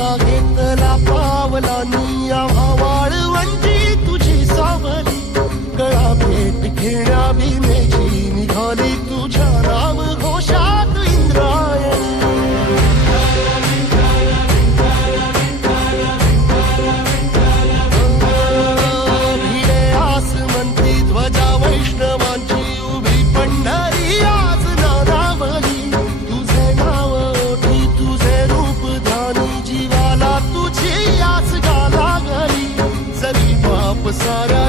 तुझा घेतला पावलांनी आम्हा वाळवंटी तुझी सावली गळा भेट घेण्या भीमेची निघाली तुझ्या नाम घोषात इंद्रायणी भिडे आसमंती ध्वजा वैष्णवांची उभी पंढरी आज नानावली तुझे नाव ओठी तुझे रूप ध्यानी जीवाला तुझी आस गा लागली जरी बाप सारा